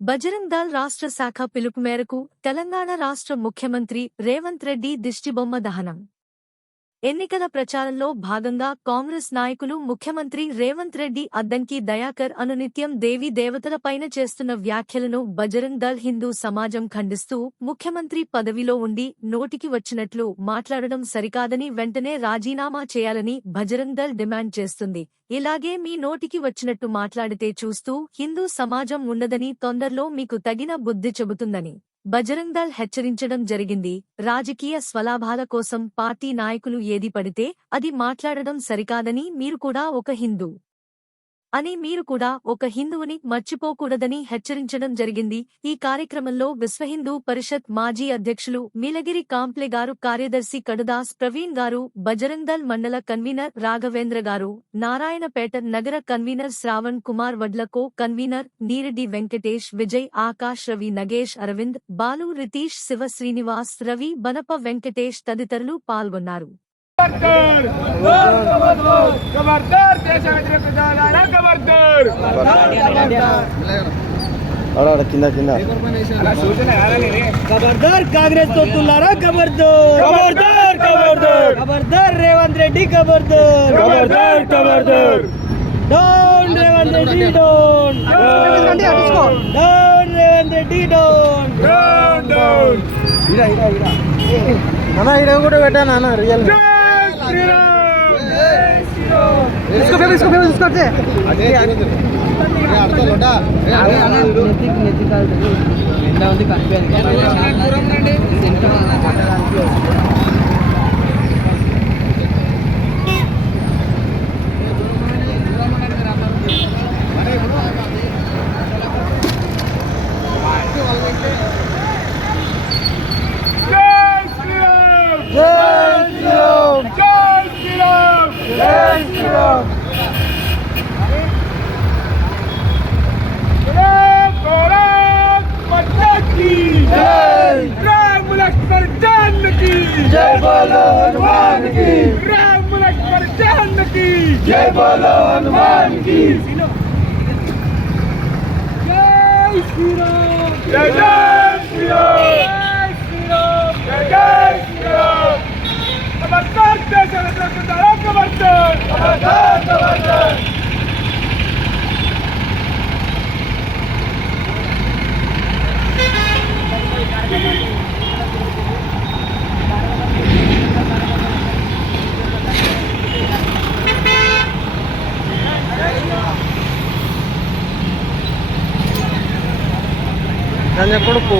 బజరంగ్ దళ్ రాష్ట్ర శాఖ పిలుపు మేరకు తెలంగాణ రాష్ట్ర ముఖ్యమంత్రి రేవంత్ రెడ్డి దిష్టిబొమ్మ దహనం. ఎన్నికల ప్రచారంలో భాగంగా కాంగ్రెస్ నాయకులు ముఖ్యమంత్రి రేవంత్ రెడ్డి అద్దంకి దయాకర్ అనునిత్యం దేవీ దేవతలపైన చేస్తున్న వ్యాఖ్యలను బజరంగ్ దళ్ హిందూ సమాజం ఖండిస్తూ ముఖ్యమంత్రి పదవిలో ఉండి నోటికి వచ్చినట్లు మాట్లాడడం సరికాదని వెంటనే రాజీనామా చేయాలని బజరంగ్ దళ్ డిమాండ్ చేస్తుంది. ఇలాగే మీ నోటికి వచ్చినట్టు మాట్లాడితే చూస్తూ హిందూ సమాజం ఉండదని, తొందరలో మీకు తగిన బుద్ధి చెబుతుందని బజరంగ్ దళ్ హెచ్చరించడం జరిగింది. రాజకీయ స్వలాభాల కోసం పార్టీ నాయకులు ఏది పడితే అది మాట్లాడడం సరికాదని, మీరు కూడా ఒక హిందూ అని మీరు కూడా ఒక హిందువుని మర్చిపోకూడదని హెచ్చరించడం జరిగింది. ఈ కార్యక్రమంలో విశ్వహిందూ పరిషత్ మాజీ అధ్యక్షులు మీలగిరి కాంప్లే గారు, కార్యదర్శి కడుదాస్ ప్రవీణ్ గారు, బజరంగ్ దళ్ మండల కన్వీనర్ రాఘవేంద్ర గారు, నారాయణపేట నగర కన్వీనర్ శ్రావణ్ కుమార్ వడ్లకో కన్వీనర్ నీరెడ్డి వెంకటేష్, విజయ్, ఆకాష్, రవి, నగేష్, అరవింద్, బాలు, రితీష్, శివ, శ్రీనివాస్, రవి, బనప వెంకటేష్ తదితరులు పాల్గొన్నారు. కాంగ్రెస్ తోలారా ఖబర్దార్, ఖబర్దార్, ఖబర్దార్, ఖబర్దార్ రేవంత్ రెడ్డి, ఖబర్దార్, ఖబర్దార్, ఖబర్దార్. Down Revanth Reddy, down, down Revanth Reddy, down, down, down. అన్న ఇడ కూడా పెట్టాను అన్న రియల్ इसको फेमस करते जय बोलो हनुमान की, राम लक्ष्मण जान की, जय बोलो हनुमान की, जय श्री राम, जय जय श्री राम, जय श्री राम, जय जय श्री राम. खबरदार खबरदार, खबरदार, खबरदार. Nanya kono po.